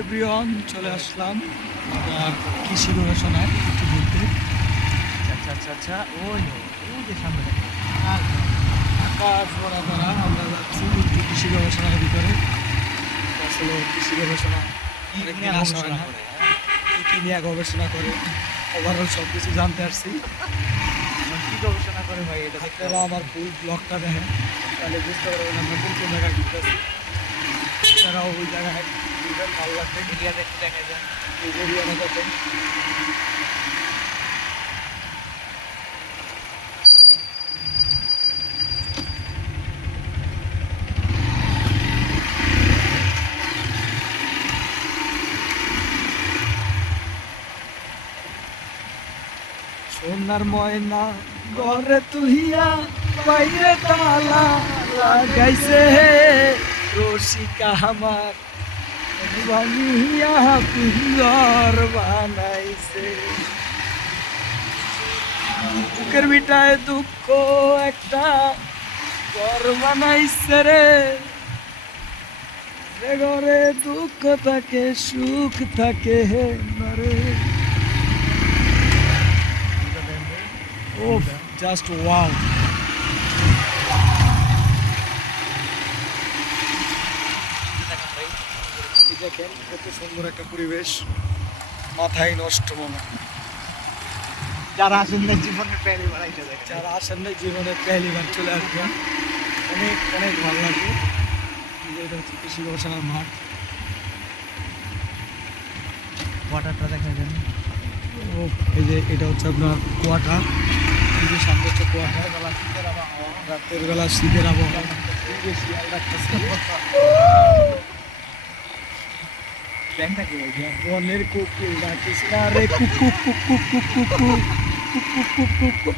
Everyone, চলে আসলাম আমার কৃষি গবেষণায় একটু ঘুরতে। আচ্ছা আচ্ছা আচ্ছা ওই ওই যে সামনে দেখো। আকাশ ভরা ভরা আমরা যাচ্ছি একটু কৃষি গবেষণার ভিতরে। আসলে কৃষি গবেষণা কি অনেকদিন নিয়ে আসা হয় গবেষণা না। করে? কী নিয়ে গবেষণা করে ওভারঅল সব কিছু জানতে আসছি। কি গবেষণা করে ভাই এটা দেখতে আপনারা আমার ফুল ব্লগটা দেখেন, তাহলে বুঝতে পারবেন আমরা কোন কোন জায়গায় ঘুরতেছি। আপনারাও ওই জায়গায় ঘুরবেন, ভালো লাগবে। এরিয়াতে একটু দেখা যায়। এই এরিয়াটা দেখেন। সোনার ময়না ঘরে তুহিয়া বাইরে তালা লাগাইছে, রসিকা আমার বানিয়া পিঞ্জর বানাইছে। বুকের বিটায় দুঃখ একটা ঘর বানাইছে রে, যে ঘরে দুঃখ থাকে সুখ থাকে হে নরে। ও জাস্ট ওয়াও। দেখেন কত সুন্দর একটা পরিবেশ, মাথায় নষ্ট মনে। যারা আসেন না জীবনে প্যারি বাড়াইতে দেখে যারা আসেন না জীবনে পেহলি বার চলে আসবেন, অনেক অনেক ভালো লাগবে। এই যে এটা হচ্ছে কৃষি গবেষণার মাঠ। ওয়াটারটা দেখা যায়। ও এই যে এটা হচ্ছে আপনার কোয়াটার, এই যে সামনে হচ্ছে কোয়াটার। রাতের বেলা শীতের আবহাওয়া, এই যে শিয়াল ডাকতেছে। ব্যাংকটা কি ভাই? বনের কোকিল ডাকিস না রে, কুকু কুকু কুকু কুকু কুকু কুকু কুকু।